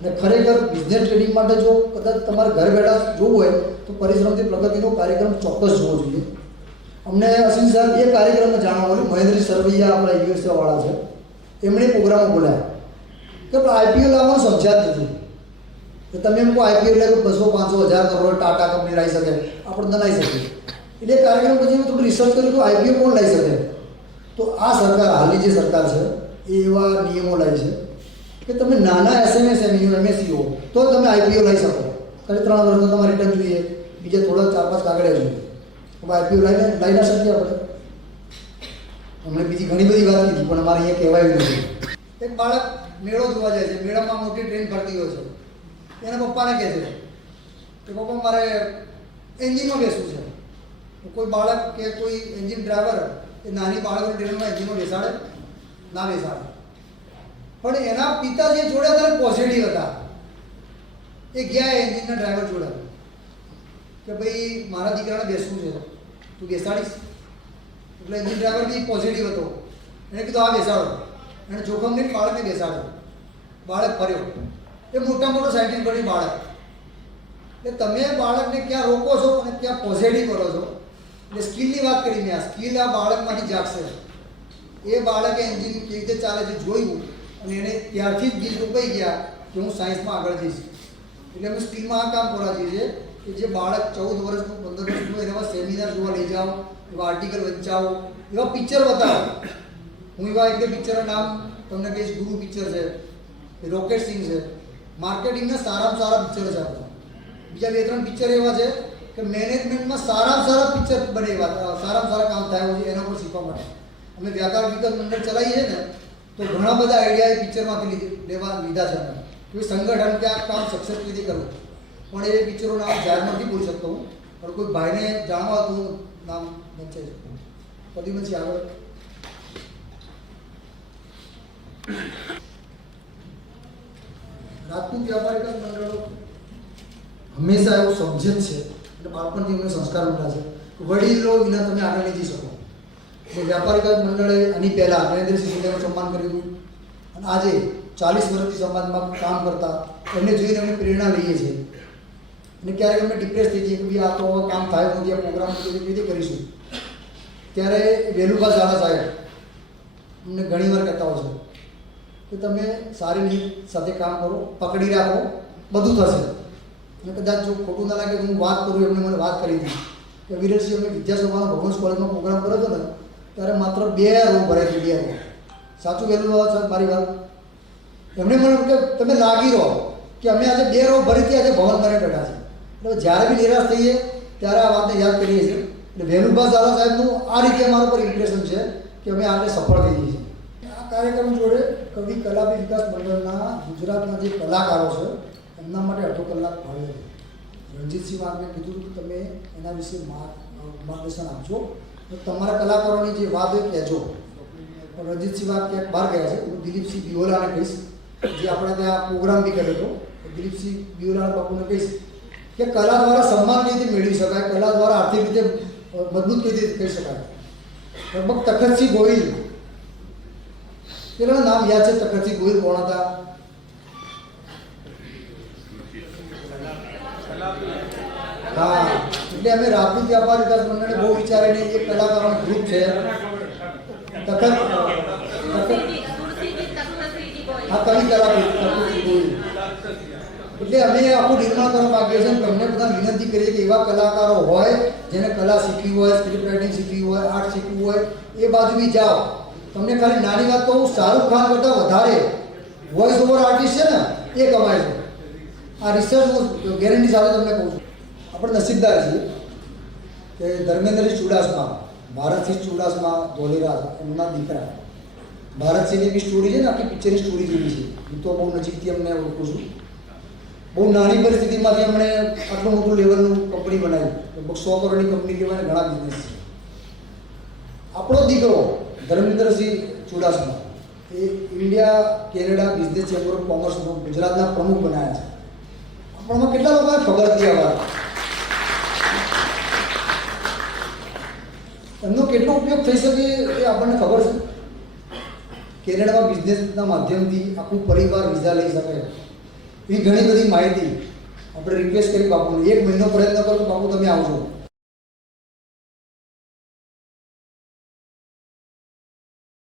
અને ખરેખર business trading માટે જો કદાચ તમારે ઘર બેઠા જોવું હોય તો પરિશ્રમથી પ્રગતિનો કાર્યક્રમ ચોક્કસ જોવો જોઈએ. અમને અસીમ સાહેબ એ કાર્યક્રમમાં જાણવા મળ્યું, મહેન્દ્રજી સરવૈયા આપણા યુએસએ વાળા છે, એમણે પ્રોગ્રામો બોલાયા કે આઈપીઓ લાવવાનું સમજ્યા જ નથી. તો તમે એમ કહો આઈપીઓ એટલે 200-500 કરોડ ટાટા કંપની લાવી શકે, આપણે ન લાવી શકીએ. એટલે કાર્યક્રમ પછી મેં થોડું રિસર્ચ કર્યું તો આઈપીઓ કોણ લાવી શકે. તો આ સરકાર, હાલની જે સરકાર છે એ એવા નિયમો લાવી છે કે તમે નાના એસએમએસએમઈઓ એમએસસીઓ તો તમે આઈપીઓ લઈ શકો. ખાલી 3 વર્ષનો તમારે રિટર્ન જોઈએ, બીજા થોડા 4-5 કાગળિયા જોઈએ. હવે આઈપીઓ લઈ ના શકીએ આપણે. અમને બીજી ઘણી બધી વાત કીધી પણ અમારે અહીંયા કહેવાયું નથી. એક બાળક મેળો જોવા જાય છે, મેળામાં મોટી ટ્રેન ફરતી હોય છે. એના પપ્પાને કહે છે કે પપ્પા મારે એન્જિનમાં બેસવું છે. તો કોઈ બાળક કે કોઈ એન્જિન ડ્રાઈવર એ નાની બાળકોની ટ્રેનમાં એન્જિનમાં બેસાડે? ના બેસાડે. પણ એના પિતા જે જોડે હતા પોઝિટિવ હતા, એ ગયા એન્જિનના ડ્રાઈવર જોડે કે ભાઈ મારા દીકરાને બેસવું છે, તું બેસાડીશ? એટલે એન્જિન ડ્રાઈવર બી પોઝિટિવ હતો. એને કીધું આ બેસાડો. એને જોખમ નહીં, બાળકને બેસાડો. બાળક ફર્યો. એ મોટો સાયન્ટિસ્ટ બની બાળક. એટલે તમે બાળકને ક્યાં રોકો છો અને ક્યાં પોઝિટિવ કરો છો. એટલે સ્કિલની વાત કરી મેં. આ સ્કિલ આ બાળકમાંથી જાગશે. એ બાળકે એન્જિન કેવી રીતે ચાલે છે જોયું અને એને ત્યારથી જ બીજ રોપાઈ ગયા કે હું સાયન્સમાં આગળ જઈશ. એટલે અમે સ્કિલમાં આ કામ કરવા જઈએ કે જે બાળક 14 વર્ષનું 15 વર્ષનું એના સેમિનાર જોવા લઈ જાઓ, એવા આર્ટિકલ વંચાવો, એવા પિક્ચર બતાવો. હું એવા એક બે પિક્ચરના નામ તમને કહીશ. ગુરુ પિક્ચર છે, રોકેટ સિંગ છે. માર્કેટિંગના સારામાં સારા પિક્ચરો છે આપણા. બીજા 2-3 પિક્ચર એવા છે કે મેનેજમેન્ટમાં સારામાં સારા પિક્ચર બને, એવા સારામાં સારા કામ થાય છે એના પર શીખવા માટે. અમે વ્યાપાર વિકાસ મંડળ ચલાવીએ ને તો ઘણા બધા આઈડિયા એ પિક્ચરમાંથી લીધા છે અમે કે સંગઠન કે આ કામ સક્સેસ રીતે કરવું. પણ એ પિક્ચરો નામ જાહેર નથી બોલી શકતો હું, પણ કોઈ ભાઈને જાણવા હતું નામ વંચાઈ શકું. પદીમનસિંહ આગળ. રાજપૂત વ્યાપારી મંડળો હંમેશા એવું સમજે જ છે અને બાળપણથી એમને સંસ્કાર મળ્યા છે. વડીલો વિના તમે આગળ નહીં જઈ શકો. એટલે વ્યાપારી મંડળે આની પહેલાં નરેન્દ્રસિંહ સુલેનું સન્માન કર્યું હતું અને આજે 40 વર્ષથી સમાજમાં કામ કરતા એમને જોઈને અમે પ્રેરણા લઈએ છીએ. અને ક્યારેક અમે ડિપ્રેસ થઈ જઈએ કે ભાઈ આ તો કામ થાય નથી, આ પ્રોગ્રામ કેવી રીતે કરીશું. ત્યારે વેલુભા ઝાલા સાહેબ અમને ઘણી વાર કહેતા હોય છે કે તમે સારી રીત સાથે કામ કરો, પકડી રાખો, બધું થશે. અને કદાચ જો ખોટું ના લાગે તો હું વાત કરું, એમને મને વાત કરી હતી કે વિરેશજી અમે વિદ્યાસભાના ભગવાન કોલેજમાં પ્રોગ્રામ કર્યો હતો ને ત્યારે માત્ર 2 રૂમ ભરાઈ ગઈ, 2 રૂમ. સાચું વહેલું સાહેબ મારી વાત. એમણે મને કે તમે લાગી રહો કે અમે આજે 2 રૂમ ભરીથી આજે ભવન કરે બેઠા છે. એટલે જ્યારે બી નિરાશ થઈએ ત્યારે આ વાતને યાદ કરીએ છીએ. એટલે વેલુભા ઝાલા સાહેબનું આ રીતે અમારા પર ઇમ્પ્રેશન છે કે અમે આજે સફળ થઈએ છીએ. આ કાર્યક્રમ જોડે કવિ કલા વિકાસ મંડળના ગુજરાતના જે કલાકારો છે એમના માટે અડધો કલાક ફાળવ્યો છે. રણજીતસિંહ વાઘને કીધું કે તમે એના વિશે માર્ગદર્શન આપજો, તમારા કલાકારોની જે વાત હોય કહેજો. પણ રણજીતસિંહ વાઘ ક્યાંક બહાર ગયા છે. હું દિલીપસિંહ બિયોલાને કહીશ, જે આપણે ત્યાં પ્રોગ્રામ બી કર્યો હતો. દિલીપસિંહ બિયોલાના બાપુને કહીશ કે કલા દ્વારા સન્માન કેવી રીતે મેળવી શકાય, કલા દ્વારા આર્થિક રીતે મજબૂત કેવી રીતે કરી શકાય. લગભગ તખતસિંહ ગોહિલ, પેલાનું નામ યાદ છે? તખતસિંહ ગોહિલ કોણ હતા? હા, એટલે અમે રાજપૂત વ્યાપાર વિકાસ મંડળે બહુ વિચારીને એક કલાકારોનું ગ્રુપ છે. હા, કવિ કલાકાર. એટલે અમે આખું નિર્માણ કરવા માંગીએ છીએ. તમને બધા વિનંતી કરીએ કે એવા કલાકારો હોય જેને કલા શીખવી હોય, સ્ક્રિપ્ટ રાઇટિંગ શીખવી હોય, આર્ટ શીખવું હોય, એ બાજુ બી જાઓ. તમને ખાલી નાની વાત કહું, શાહરૂખ ખાન કરતાં વધારે વોઇસ ઓવર આર્ટિસ્ટ છે ને એ કમાય છે. આ રિસર્ચ હું ગેરંટી સાથે તમને કહું છું. આપણે નસીબદાર છીએ કે ધર્મેન્દ્રસિંહ ચુડાસમા, ભારતસિંહ ચુડાસમા ધોલેરા એમના દીકરા. ભારતસિંહની બી સ્ટોરી છે ને, આખી પિક્ચરની સ્ટોરી જેવી છે. હું તો બહુ નજીકથી અમને ઓળખું છું. બહુ નાની પરિસ્થિતિમાંથી અમને આટલું મોટું લેવલનું કંપની બનાવી. લગભગ 100 કરોડની કંપની કહેવાય, ઘણા બિઝનેસ છે. આપણો દીકરો ધર્મેન્દ્રસિંહ ચુડાસમા એ India Canada business chamber of કોમર્સનો ગુજરાતના પ્રમુખ બનાવ્યા છે. આપણમાં કેટલા લોકોને ખબર હતી આ વાત? એમનો કેટલો ઉપયોગ થઈ શકે એ આપણને ખબર છે. કેનેડામાં બિઝનેસના માધ્યમથી આખું પરિવાર વિઝા લઈ શકે. એ ઘણી બધી માહિતી આપણે રિક્વેસ્ટ કરી બાપુને 1 મહિનો પ્રયત્ન કરો તો બાપુ તમે આવજો